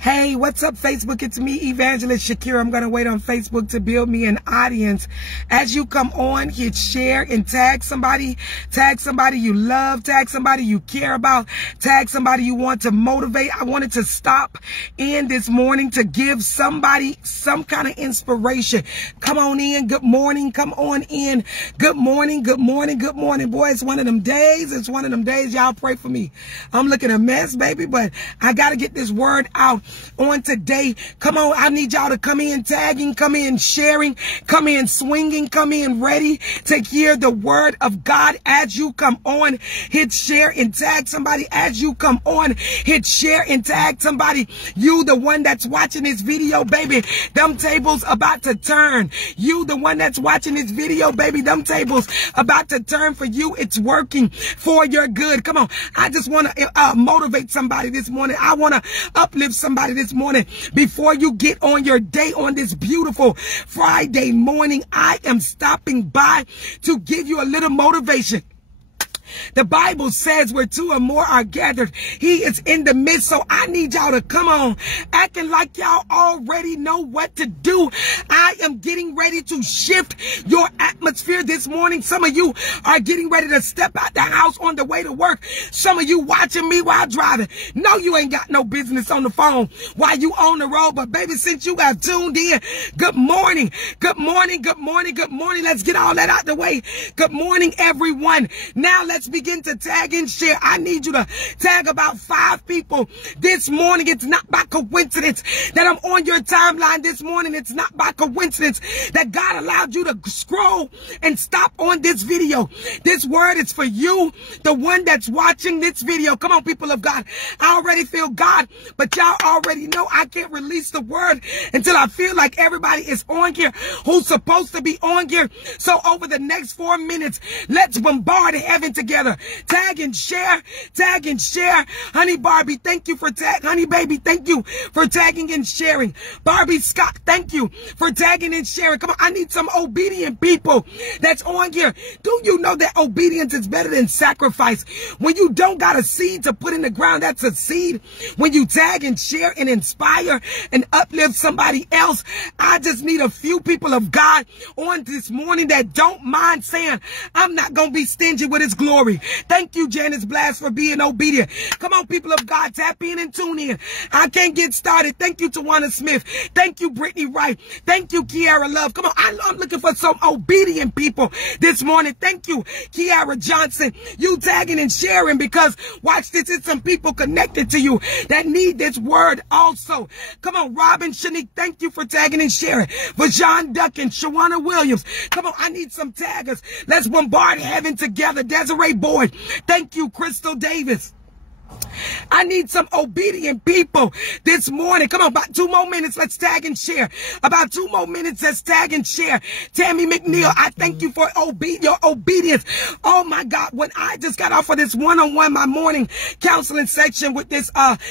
Hey, what's up, Facebook? It's me, Evangelist Shakira. I'm going to wait on Facebook to build me an audience. As you come on, hit share and tag somebody you love, tag somebody you care about, tag somebody you want to motivate. I wanted to stop in this morning to give somebody some kind of inspiration. Come on in. Good morning. Come on in. Good morning. Good morning. Good morning. Boy, it's one of them days. It's one of them days. Y'all pray for me. I'm looking a mess, baby, but I got to get this word out on today. Come on, I need y'all to come in tagging, come in sharing, come in swinging, come in ready to hear the word of God. As you come on, hit share and tag somebody. As you come on, hit share and tag somebody. You, the one that's watching this video, baby, them tables about to turn. You, the one that's watching this video, baby, them tables about to turn for you. It's working for your good. Come on, I just want to motivate somebody this morning. I want to uplift somebody this morning. Before you get on your day on this beautiful Friday morning, I am stopping by to give you a little motivation. The Bible says where two or more are gathered, he is in the midst. So I need y'all to come on, acting like y'all already know what to do. I am getting ready to shift your atmosphere this morning. Some of you are getting ready to step out the house on the way to work. Some of you watching me while driving. No, you ain't got no business on the phone while you on the road. But baby, since you have tuned in, good morning. Good morning. Good morning. Good morning. Let's get all that out the way. Good morning, everyone. Now let's begin to tag and share. I need you to tag about 5 people this morning. It's not by coincidence that I'm on your timeline this morning. It's not by coincidence that God allowed you to scroll and stop on this video. This word is for you, the one that's watching this video. Come on, people of God. I already feel God, but y'all already know I can't release the word until I feel like everybody is on here who's supposed to be on here. So over the next 4 minutes, let's bombard heaven together. Tag and share. Tag and share. Honey Barbie, thank you for tag. Honey Baby, thank you for tagging and sharing. Barbie Scott, thank you for tagging and sharing. Come on, I need some obedient people that's on here. Do you know that obedience is better than sacrifice? When you don't got a seed to put in the ground, that's a seed. When you tag and share and inspire and uplift somebody else, I just need a few people of God on this morning that don't mind saying, I'm not going to be stingy with his glory. Thank you, Janice Blast, for being obedient. Come on, people of God, tap in and tune in. I can't get started. Thank you, Tawana Smith. Thank you, Brittany Wright. Thank you, Kiara Love. Come on, I'm looking for some obedient people this morning. Thank you, Kiara Johnson. You tagging and sharing because, watch this, it's some people connected to you that need this word also. Come on, Robin Shanique, thank you for tagging and sharing. For John Duncan, Shawana Williams. Come on, I need some taggers. Let's bombard heaven together. Desiree Boyd. Thank you, Crystal Davis. I need some obedient people this morning. Come on, about 2 more minutes. Let's tag and share. About 2 more minutes. Let's tag and share. Tammy McNeil, I thank you for your obedience. Oh my God. When I just got off of this one-on-one, my morning counseling section with this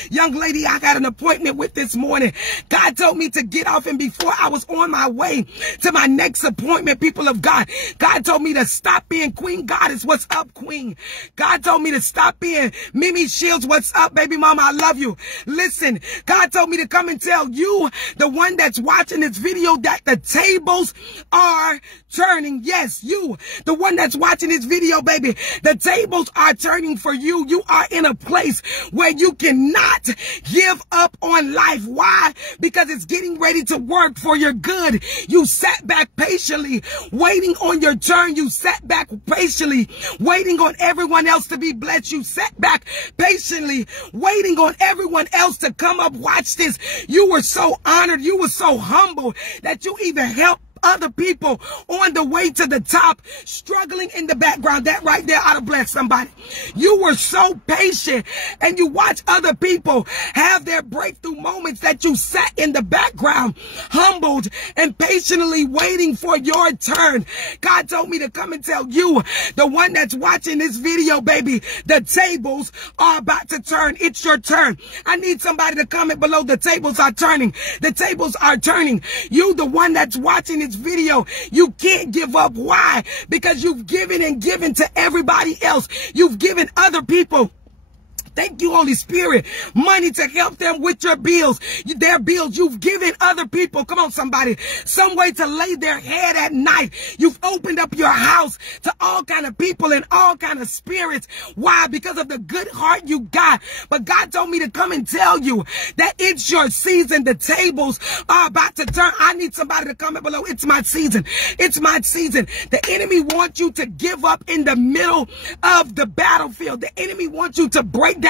young lady I got an appointment with this morning, God told me to get off, and before I was on my way to my next appointment, people of God, God told me to stop being Queen Goddess. What's up, Queen? God told me to stop being Mimi Shields. What's up, baby mama? I love you. Listen, God told me to come and tell you, the one that's watching this video, that the tables are turning. Yes, you, the one that's watching this video, baby, the tables are turning for you. You are in a place where you cannot give up on life. Why? Because it's getting ready to work for your good. You sat back patiently waiting on your turn. You sat back patiently waiting on everyone else to be blessed. You sat back patiently waiting on everyone else to come up. Watch this. You were so honored. You were so humble that you even helped other people on the way to the top, struggling in the background. That right there ought to bless somebody. You were so patient, and you watch other people have their breakthrough moments that you sat in the background, humbled and patiently waiting for your turn. God told me to come and tell you, the one that's watching this video, baby, the tables are about to turn. It's your turn. I need somebody to comment below. The tables are turning. The tables are turning. You, the one that's watching this video, you can't give up. Why? Because you've given and given to everybody else. You've given other people Thank you, Holy Spirit. Money to help them with your bills. Their bills. You've given other people, come on somebody, some way to lay their head at night. You've opened up your house to all kind of people and all kind of spirits. Why? Because of the good heart you got. But God told me to come and tell you that it's your season. The tables are about to turn. I need somebody to comment below. It's my season. It's my season. The enemy wants you to give up in the middle of the battlefield. The enemy wants you to break down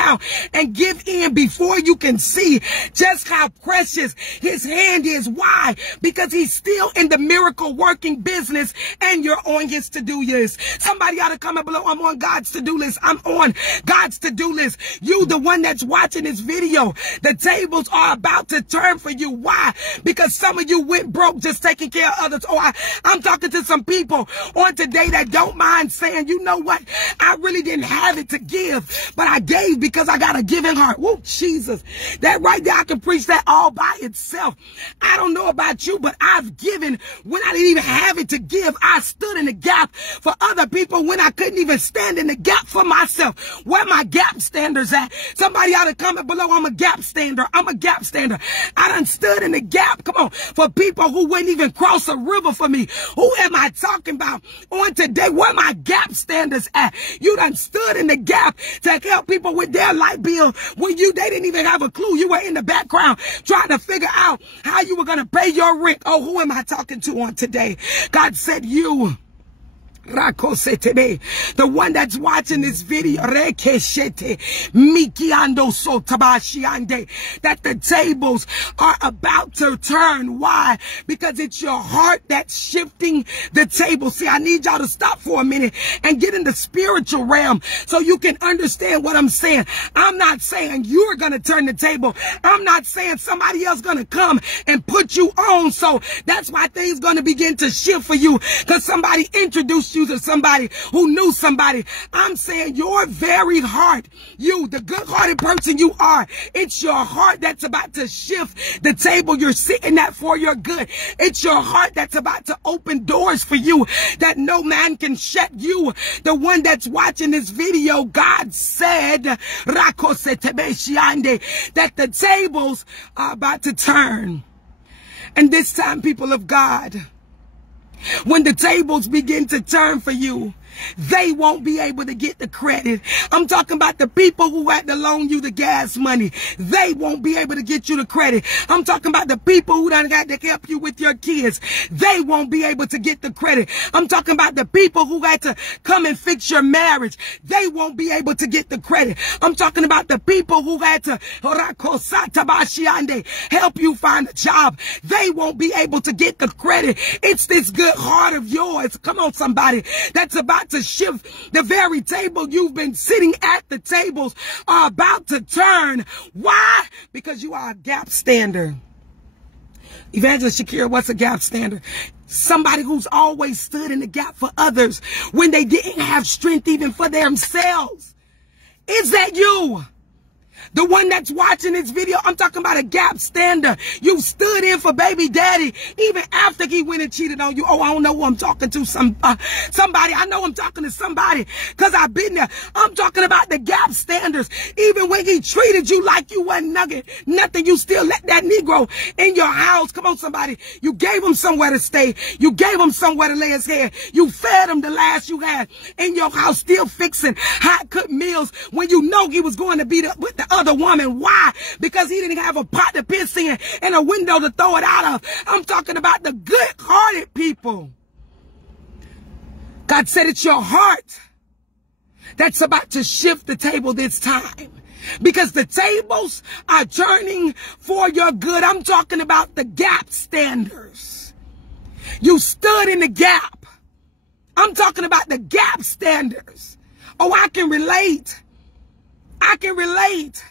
and give in before you can see just how precious his hand is. Why? Because he's still in the miracle working business and you're on his to-do list. Somebody ought to comment below. I'm on God's to-do list. I'm on God's to-do list. You, the one that's watching this video, the tables are about to turn for you. Why? Because some of you went broke just taking care of others. Oh, I'm talking to some people on today that don't mind saying, you know what? I really didn't have it to give, but I gave because I got a giving heart. Woo, Jesus. That right there, I can preach that all by itself. I don't know about you, but I've given when I didn't even have it to give. I stood in the gap for other people when I couldn't even stand in the gap for myself. Where my gap standers at? Somebody ought to comment below. I'm a gap stander. I'm a gap stander. I done stood in the gap, come on, for people who wouldn't even cross a river for me. Who am I talking about on today? Where my gap standers at? You done stood in the gap to help people with their light bill when they didn't even have a clue. You were in the background trying to figure out how you were going to pay your rent. Oh, who am I talking to on today? God said you. Today, the one that's watching this video, that the tables are about to turn. Why? Because it's your heart that's shifting the table. See, I need y'all to stop for a minute and get in the spiritual realm so you can understand what I'm saying. I'm not saying you're going to turn the table. I'm not saying somebody else going to come and put you on. So that's why things going to begin to shift for you, because somebody introduced you to somebody who knew somebody. I'm saying your very heart, you, the good-hearted person you are, it's your heart that's about to shift the table you're sitting at for your good. It's your heart that's about to open doors for you that no man can shut. You, the one that's watching this video, God said that the tables are about to turn. And this time, people of God, when the tables begin to turn for you, they won't be able to get the credit. I'm talking about the people who had to loan you the gas money. They won't be able to get you the credit. I'm talking about the people who done had to help you with your kids. They won't be able to get the credit. I'm talking about the people who had to come and fix your marriage. They won't be able to get the credit. I'm talking about the people who had to help you find a job. They won't be able to get the credit. It's this good heart of yours. Come on, somebody, that's about to shift the very table you've been sitting at. The tables are about to turn. Why? Because you are a gap stander. Evangelist Shakira, what's a gap stander? Somebody who's always stood in the gap for others when they didn't have strength even for themselves. Is that you? The one that's watching this video, I'm talking about a gap stander. You stood in for baby daddy even after he went and cheated on you. Oh, I don't know who I'm talking to. Somebody. I know I'm talking to somebody because I've been there. I'm talking about the gap standers. Even when he treated you like you wasn't nothing, you still let that Negro in your house. Come on, somebody. You gave him somewhere to stay. You gave him somewhere to lay his head. You fed him the last you had in your house, still fixing hot cooked meals when you know he was going to be with the other woman. Why? Because he didn't have a pot to piss in and a window to throw it out of. I'm talking about the good-hearted people. God said it's your heart that's about to shift the table this time, because the tables are turning for your good. I'm talking about the gap standers. You stood in the gap. I'm talking about the gap standers. Oh, I can relate. I can relate.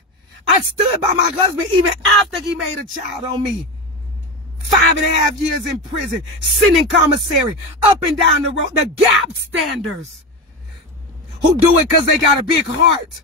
I stood by my husband even after he made a child on me. 5.5 years in prison, sitting in commissary, up and down the road. The gap standers who do it because they got a big heart.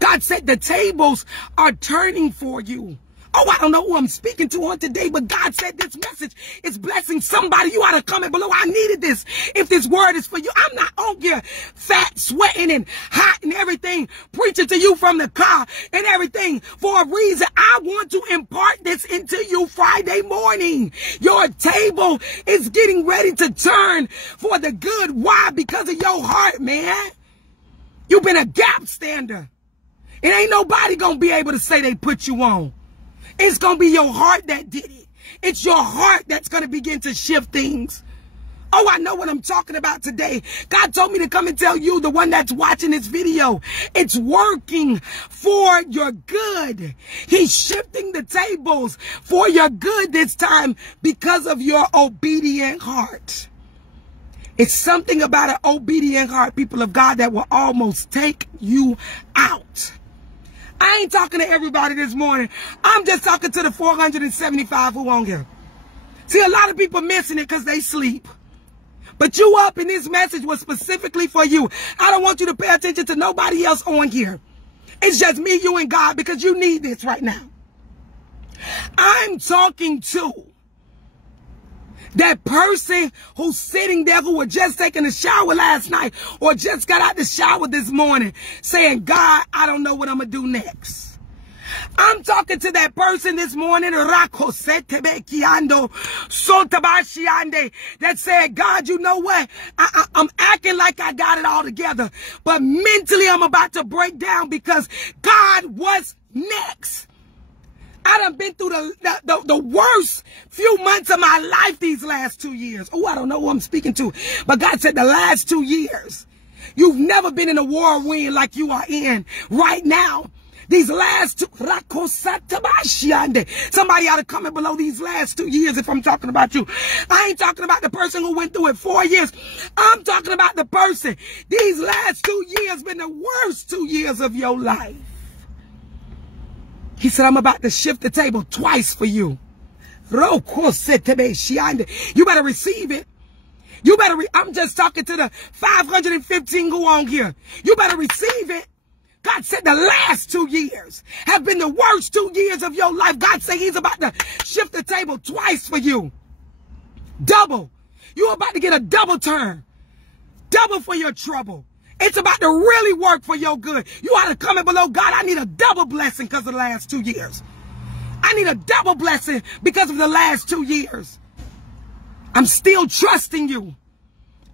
God said the tables are turning for you. Oh, I don't know who I'm speaking to on today, but God said this message is blessing somebody. You ought to comment below. I needed this. If this word is for you, I'm not on here fat, sweating, and hot and everything, preaching to you from the car and everything for a reason. I want to impart this into you Friday morning. Your table is getting ready to turn for the good. Why? Because of your heart, man. You've been a gap stander. It ain't nobody gonna be able to say they put you on. It's going to be your heart that did it. It's your heart that's going to begin to shift things. Oh, I know what I'm talking about today. God told me to come and tell you, the one that's watching this video, it's working for your good. He's shifting the tables for your good this time because of your obedient heart. It's something about an obedient heart, people of God, that will almost take you out. I ain't talking to everybody this morning. I'm just talking to the 475 who on here. See, a lot of people missing it because they sleep. But you up, and this message was specifically for you. I don't want you to pay attention to nobody else on here. It's just me, you, and God, because you need this right now. I'm talking to that person who's sitting there who was just taking a shower last night or just got out the shower this morning saying, God, I don't know what I'm going to do next. I'm talking to that person this morning that said, God, you know what? I'm acting like I got it all together, but mentally I'm about to break down because God, what's next? I done been through the worst few months of my life these last 2 years. Oh, I don't know who I'm speaking to. But God said the last 2 years. You've never been in a whirlwind like you are in right now. These last two. Somebody ought to comment below these last 2 years if I'm talking about you. I ain't talking about the person who went through it 4 years. I'm talking about the person. These last 2 years been the worst 2 years of your life. He said, I'm about to shift the table twice for you. You better receive it. You better, I'm just talking to the 515 who on here. You better receive it. God said the last 2 years have been the worst 2 years of your life. God said he's about to shift the table twice for you. Double. You're about to get a double turn. Double for your trouble. It's about to really work for your good. You ought to comment below, God, I need a double blessing because of the last 2 years. I need a double blessing because of the last 2 years. I'm still trusting you,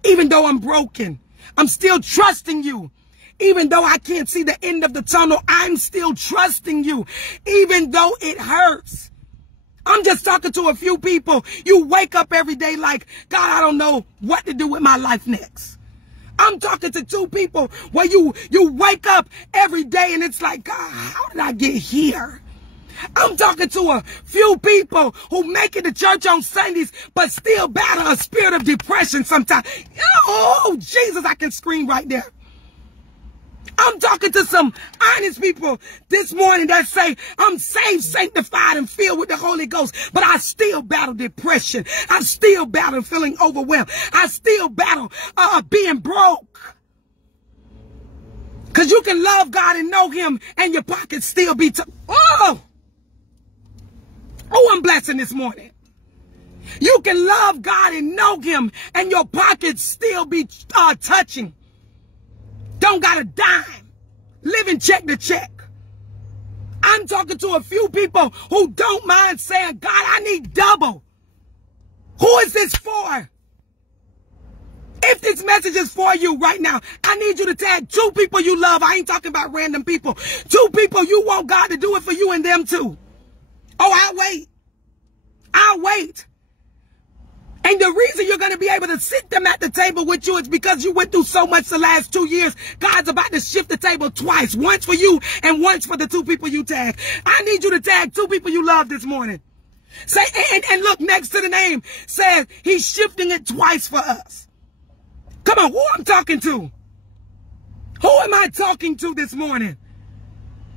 even though I'm broken. I'm still trusting you, even though I can't see the end of the tunnel. I'm still trusting you, even though it hurts. I'm just talking to a few people. You wake up every day like, God, I don't know what to do with my life next. I'm talking to 2 people where you wake up every day and it's like, God, how did I get here? I'm talking to a few people who make it to church on Sundays but still battle a spirit of depression sometimes. Oh, Jesus, I can scream right there. I'm talking to some honest people this morning that say, I'm saved, sanctified, and filled with the Holy Ghost, but I still battle depression. I still battle feeling overwhelmed. I still battle being broke. Because you can love God and know him and your pockets still be... Oh, I'm blessing this morning. You can love God and know him and your pockets still be touching. Don't got a dime. Living check to check. I'm talking to a few people who don't mind saying, God, I need double. Who is this for? If this message is for you right now, I need you to tag 2 people you love. I ain't talking about random people. 2 people you want God to do it for you and them too. Oh, I'll wait. I'll wait. And the reason you're going to be able to sit them at the table with you is because you went through so much the last 2 years. God's about to shift the table twice. Once for you and once for the 2 people you tag. I need you to tag 2 people you love this morning. Say, and look next to the name. Says he's shifting it twice for us. Come on, who I'm talking to? Who am I talking to this morning?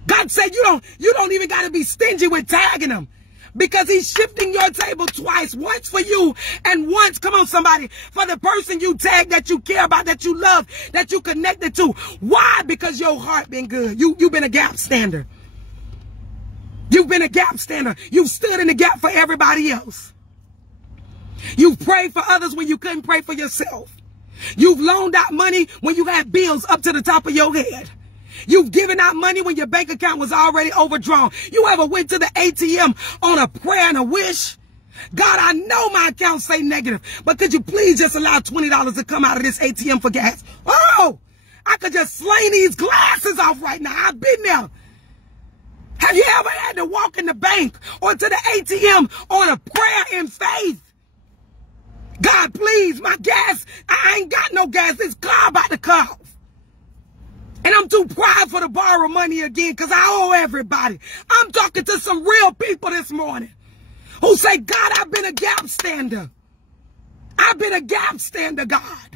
God said you don't even got to be stingy with tagging them. Because he's shifting your table twice. Once for you and once, come on somebody, for the person you tag that you care about, that you love, that you connected to. Why? Because your heart been good. You've been a gap stander. You've been a gap stander. You've stood in the gap for everybody else. You've prayed for others when you couldn't pray for yourself. You've loaned out money when you had bills up to the top of your head. You've given out money when your bank account was already overdrawn. You ever went to the ATM on a prayer and a wish? God, I know my account say negative, but could you please just allow $20 to come out of this ATM for gas? Oh, I could just slay these glasses off right now. I've been there. Have you ever had to walk in the bank or to the ATM on a prayer in faith? God, please, my gas, I ain't got no gas. This car about to cut off. And I'm too prideful to borrow money again because I owe everybody. I'm talking to some real people this morning who say, God, I've been a gap stander. I've been a gap stander, God.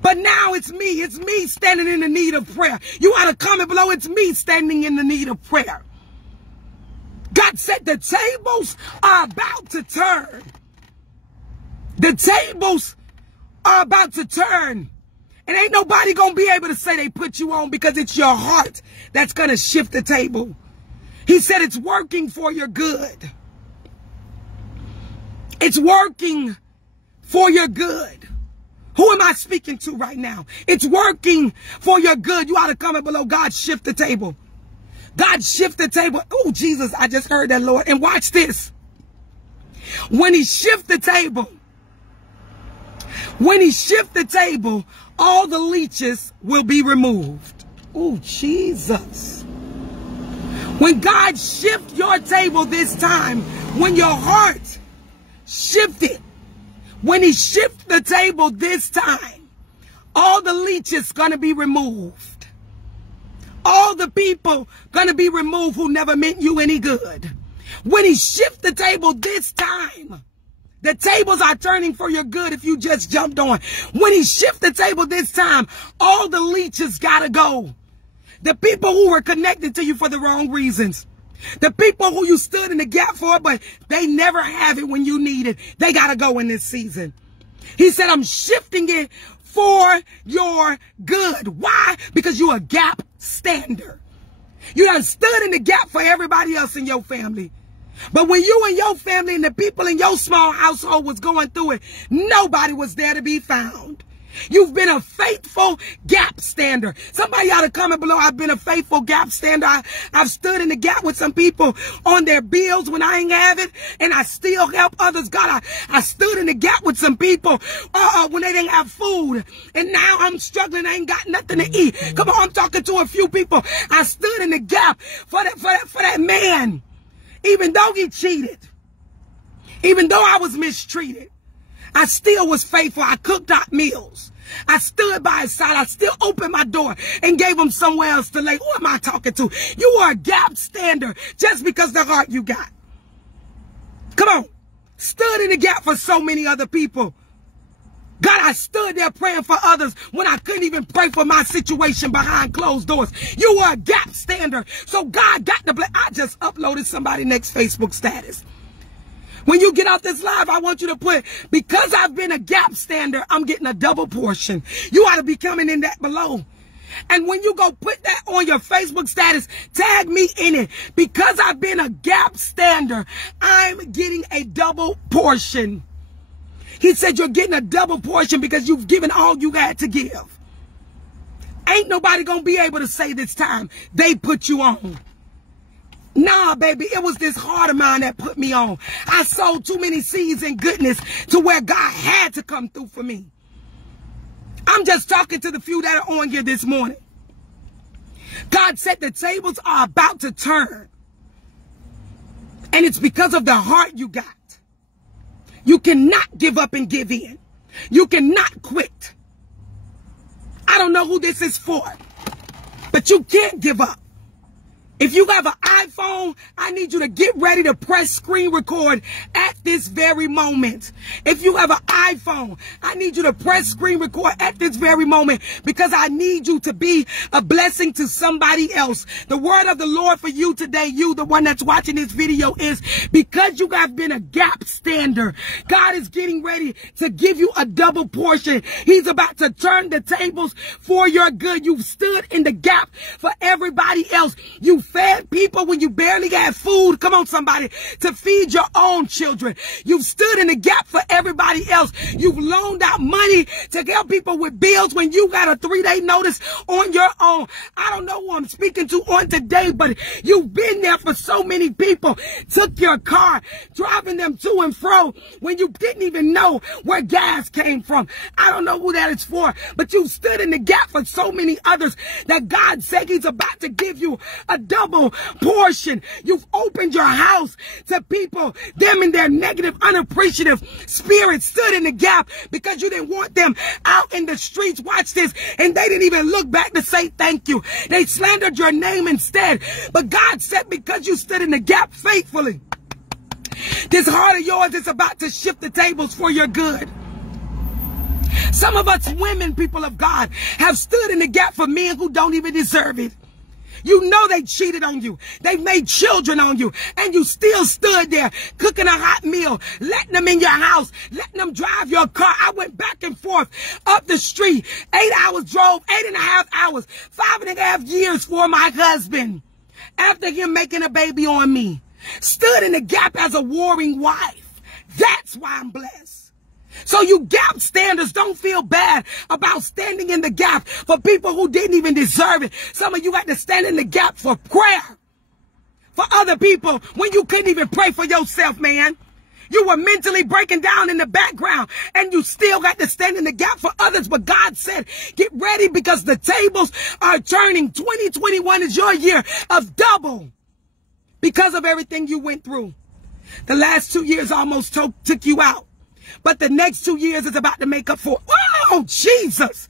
But now it's me. It's me standing in the need of prayer. You ought to comment below. It's me standing in the need of prayer. God said the tables are about to turn. The tables are about to turn. And ain't nobody going to be able to say they put you on because it's your heart that's going to shift the table. He said it's working for your good. It's working for your good. Who am I speaking to right now? It's working for your good. You ought to comment below. God, shift the table. God, shift the table. Oh, Jesus, I just heard that, Lord. And watch this. When he shift the table, all the leeches will be removed. Oh, Jesus. When God shift your table this time, when your heart shifted, when he shift the table this time, all the leeches gonna be removed. All the people gonna be removed who never meant you any good. When he shift the table this time, the tables are turning for your good if you just jumped on. When he shift the table this time, all the leeches gotta go. The people who were connected to you for the wrong reasons. The people who you stood in the gap for, but they never have it when you need it. They gotta go in this season. He said, I'm shifting it for your good. Why? Because you're a gap stander. You done stood in the gap for everybody else in your family. But when you and your family and the people in your small household was going through it, nobody was there to be found. You've been a faithful gap stander. Somebody ought to comment below. I've been a faithful gap stander. I've stood in the gap with some people on their bills when I ain't have it, and I still help others. God, I stood in the gap with some people when they didn't have food, and now I'm struggling. I ain't got nothing to eat. Come on, I'm talking to a few people. I stood in the gap for that man. Even though he cheated, even though I was mistreated, I still was faithful. I cooked out meals. I stood by his side. I still opened my door and gave him somewhere else to lay. Who am I talking to? You are a gap stander just because the heart you got. Come on. Stood in the gap for so many other people. God, I stood there praying for others when I couldn't even pray for my situation behind closed doors. You are a gap stander. So God got the blame. I just uploaded somebody's next Facebook status. When you get off this live, I want you to put, because I've been a gap stander, I'm getting a double portion. You ought to be coming in that below. And when you go put that on your Facebook status, tag me in it. Because I've been a gap stander, I'm getting a double portion. He said you're getting a double portion because you've given all you had to give. Ain't nobody gonna be able to say this time they put you on. Nah, baby, it was this heart of mine that put me on. I sowed too many seeds in goodness to where God had to come through for me. I'm just talking to the few that are on here this morning. God said the tables are about to turn. And it's because of the heart you got. You cannot give up and give in. You cannot quit. I don't know who this is for, but you can't give up. If you have an iPhone, I need you to get ready to press screen record at this very moment. If you have an iPhone, I need you to press screen record at this very moment because I need you to be a blessing to somebody else. The word of the Lord for you today, you, the one that's watching this video, is because you have been a gap stander, God is getting ready to give you a double portion. He's about to turn the tables for your good. You've stood in the gap for everybody else. You fed people when you barely had food. Come on, somebody. To feed your own children. You've stood in the gap for everybody else. You've loaned out money to help people with bills when you got a 3-day notice on your own. I don't know who I'm speaking to on today, but you've been there for so many people. Took your car, driving them to and fro when you didn't even know where gas came from. I don't know who that is for, but you stood in the gap for so many others that God said he's about to give you a double portion. You've opened your house to people, them and their negative, unappreciative spirits stood in the gap because you didn't want them out in the streets. Watch this. And they didn't even look back to say thank you. They slandered your name instead. But God said because you stood in the gap faithfully, this heart of yours is about to shift the tables for your good. Some of us women, people of God, have stood in the gap for men who don't even deserve it. You know they cheated on you. They made children on you. And you still stood there cooking a hot meal, letting them in your house, letting them drive your car. I went back and forth up the street. 8 hours drove, 8.5 hours, 5.5 years for my husband. After him making a baby on me. Stood in the gap as a warring wife. That's why I'm blessed. So you gap standers, don't feel bad about standing in the gap for people who didn't even deserve it. Some of you had to stand in the gap for prayer for other people when you couldn't even pray for yourself, man. You were mentally breaking down in the background and you still got to stand in the gap for others. But God said, get ready because the tables are turning. 2021 is your year of double because of everything you went through. The last 2 years almost took you out. But the next 2 years is about to make up for. Oh, Jesus.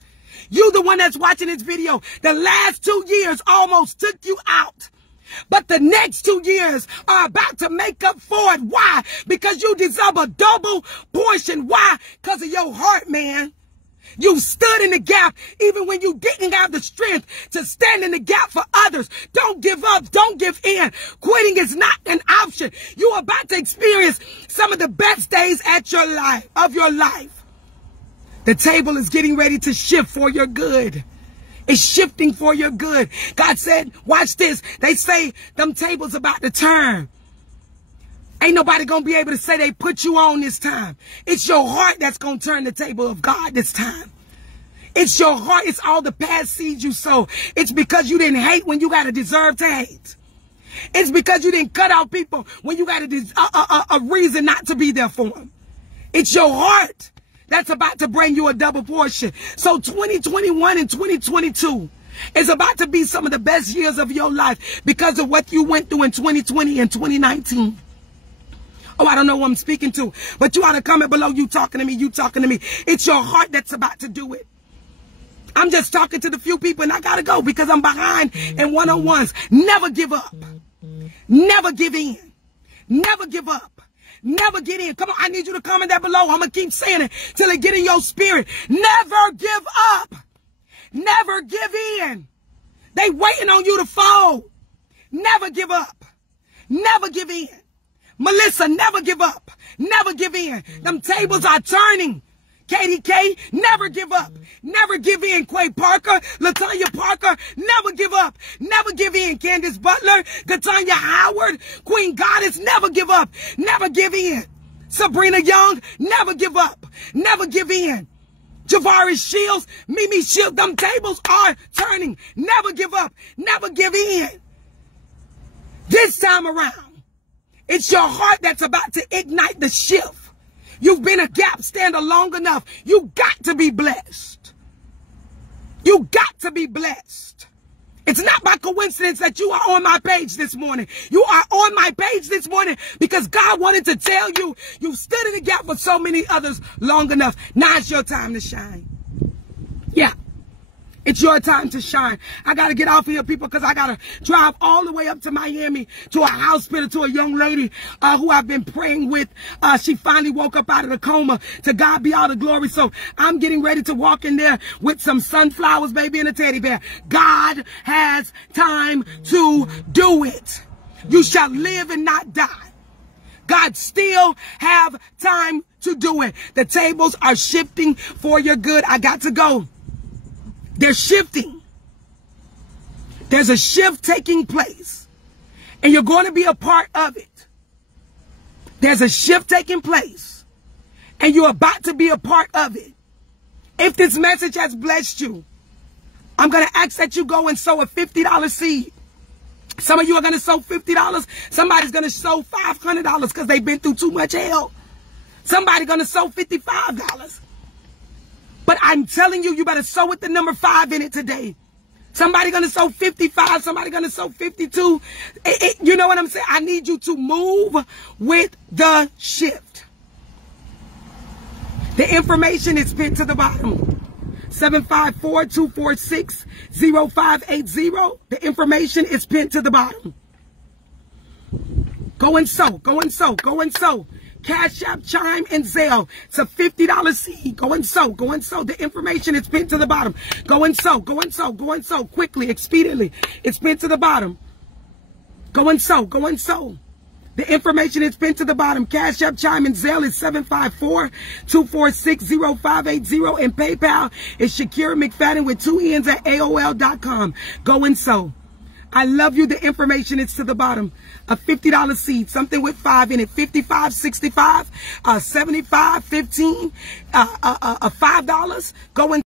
You the one that's watching this video. The last 2 years almost took you out. But the next 2 years are about to make up for it. Why? Because you deserve a double portion. Why? Because of your heart, man. You stood in the gap even when you didn't have the strength to stand in the gap for others. Don't give up. Don't give in. Quitting is not an option. You're about to experience some of the best days of your life. The table is getting ready to shift for your good. It's shifting for your good. God said, watch this. They say them tables about to turn. Ain't nobody going to be able to say they put you on this time. It's your heart that's going to turn the table of God this time. It's your heart. It's all the past seeds you sow. It's because you didn't hate when you got to deserve to hate. It's because you didn't cut out people when you got a reason not to be there for them. It's your heart that's about to bring you a double portion. So 2021 and 2022 is about to be some of the best years of your life because of what you went through in 2020 and 2019. Oh, I don't know who I'm speaking to, but you ought to comment below. You talking to me. You talking to me. It's your heart that's about to do it. I'm just talking to the few people and I got to go because I'm behind in one-on-ones. Never give up. Never give in. Never give up. Never get in. Come on, I need you to comment that below. I'm going to keep saying it till it get in your spirit. Never give up. Never give in. They waiting on you to fold. Never give up. Never give in. Melissa, never give up. Never give in. Them tables are turning. KDK, never give up. Never give in. Quay Parker, Latanya Parker, never give up. Never give in. Candace Butler, Katanya Howard, Queen Goddess, never give up. Never give in. Sabrina Young, never give up. Never give in. Javaris Shields, Mimi Shields, them tables are turning. Never give up. Never give in. This time around, it's your heart that's about to ignite the shift. You've been a gap stander long enough. You got to be blessed. You got to be blessed. It's not by coincidence that you are on my page this morning. You are on my page this morning because God wanted to tell you you've stood in the gap for so many others long enough. Now it's your time to shine. Yeah. It's your time to shine. I got to get off here, people, because I got to drive all the way up to Miami to a hospital to a young lady who I've been praying with. She finally woke up out of the coma. To God be all the glory. So I'm getting ready to walk in there with some sunflowers, baby, and a teddy bear. God has time to do it. You shall live and not die. God still have time to do it. The tables are shifting for your good. I got to go. They're shifting. There's a shift taking place. And you're going to be a part of it. There's a shift taking place. And you're about to be a part of it. If this message has blessed you, I'm going to ask that you go and sow a $50 seed. Some of you are going to sow $50. Somebody's going to sow $500 because they've been through too much hell. Somebody's going to sow $55. But I'm telling you, you better sow with the number 5 in it today. Somebody going to sow 55. Somebody going to sow 52. You know what I'm saying? I need you to move with the shift. The information is pinned to the bottom. 754-246-0580. The information is pinned to the bottom. Go and sow. Go and sow. Go and sow. Cash App, Chime, and Zelle. It's a $50 seed. Go and sow. Go and sow. The information is pinned to the bottom. Go and sow. Go and sow. Go and sow. Quickly, expediently. It's pinned to the bottom. Go and sow. Go and sow. The information is pinned to the bottom. Cash App, Chime, and Zelle is 754-246-0580. And PayPal is Shakira McFadden with 2 N's at AOL.com. Go and sow. I love you. The information is to the bottom. A $50 seed, something with 5 in it. 55, 65, 75, 15, $5. Go and